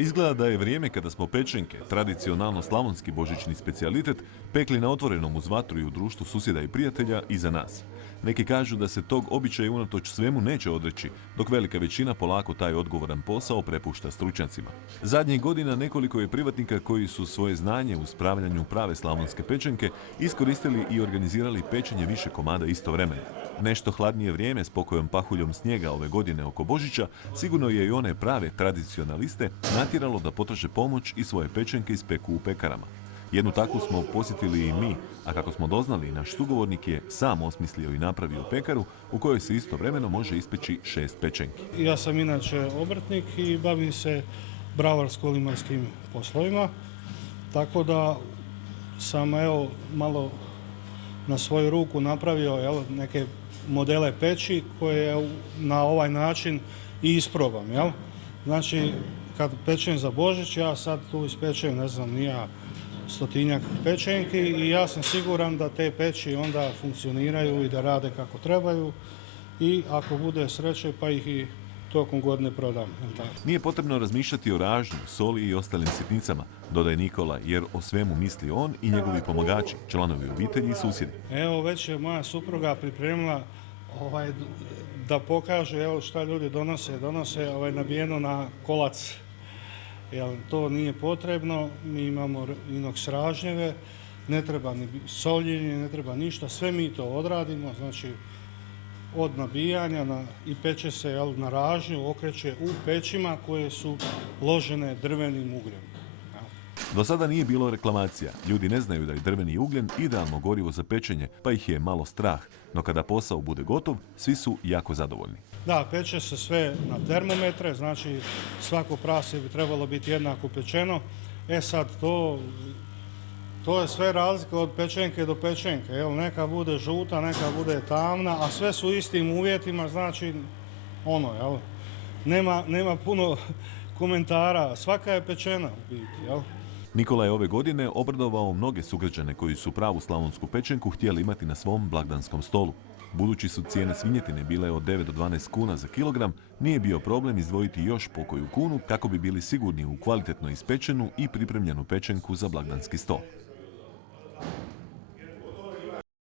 Izgleda da je vrijeme kada smo pečenke, tradicionalno slavonski božićni specijalitet, pekli na otvorenom uz vatru i u društvu susjeda i prijatelja iza nas. Neki kažu da se tog običaja unatoč svemu neće odreći, dok velika većina polako taj odgovoran posao prepušta stručnjacima. Zadnjih godina nekoliko je privatnika koji su svoje znanje u spravljanju prave slavonske pečenke iskoristili i organizirali pečenje više komada istovremeno. Nešto hladnije vrijeme s pokojom pahuljom snijega ove godine oko Božića sigurno je i one prave tradicionaliste natjeralo da potraže pomoć i svoje pečenke ispeku u pekarama. Jednu takvu smo posjetili i mi, a kako smo doznali, naš sugovornik je sam osmislio i napravio pekaru u kojoj se istovremeno može ispeći 6 pečenki. Ja sam inače obrtnik i bavim se bravarsko-limarskim poslovima, tako da sam malo na svoju ruku napravio neke modele peći koje na ovaj način i isprobam. Znači, kad pečem za Božić, ja sad tu ispečem, ne znam, nija 100-tinjak pečenki i ja sam siguran da te peći onda funkcioniraju i da rade kako trebaju i ako bude sreće pa ih i tokom godine prodam. Nije potrebno razmišljati o ražnju, soli i ostalim sitnicama, dodaje Nikola, jer o svemu misli on i njegovi pomagači, članovi obitelji i susjedi. Evo, već je moja supruga pripremila da pokaže šta ljudi donose nabijeno na kolac. Jer to nije potrebno, mi imamo inoks ražnjeve, ne treba ni soljenje, ne treba ništa, sve mi to odradimo, znači od nabijanja i peče se na ražnju, okreće u pećima koje su ložene drvenim ugljem. Do sada nije bilo reklamacija. Ljudi ne znaju da je drveni ugljen idealno gorivo za pečenje, pa ih je malo strah. No kada posao bude gotov, svi su jako zadovoljni. Da, peče se sve na termometre, znači svako prase bi trebalo biti jednako pečeno. Sad to je sve razlika od pečenke do pečenke. Neka bude žuta, neka bude tamna, a sve su istim uvjetima, znači nema puno komentara, svaka je pečena u biti. Nikola je ove godine obradovao mnoge sugrađane koji su pravu slavonsku pečenku htjeli imati na svom blagdanskom stolu. Budući su cijene svinjetine bile od 9 do 12 kuna za kilogram, nije bio problem izdvojiti još pokoju kunu kako bi bili sigurni u kvalitetno ispečenu i pripremljenu pečenku za blagdanski stol.